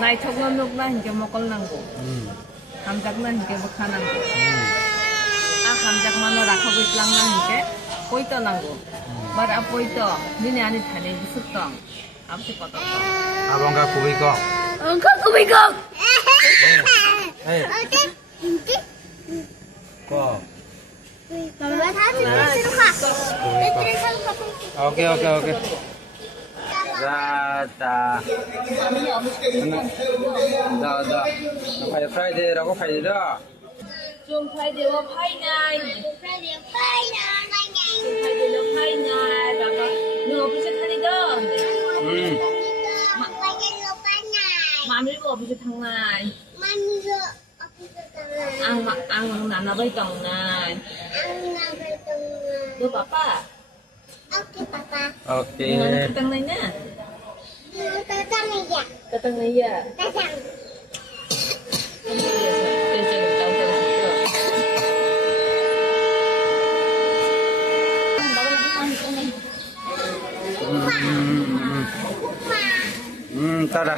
나이 적는 놈나 hin게 먹을랑고. 감작나 hin게 먹하난고. 아 감작만으로 라카고 있랑나 hin게 보이떠난고. 말 앞보이떠. 니네 안에 다네 무섭떠. 앞에 뻗었어. Abang kaku iko. Aku bingung. Eh, kok. Mama tadi disuruh kak. Diterusan Oke, oke, oke. Zata. Dah. Kayak Friday, aku Friday dah. 좀 파이데와 파이나이. 파이데와 파이나이. 봐봐. 너 어디서 타니던? 마밀고 어디서 탕나이. 앙 나나바이 똥나이. 너 바빠? Oke. Mana ketang nanya? Ketang nanya. Tada.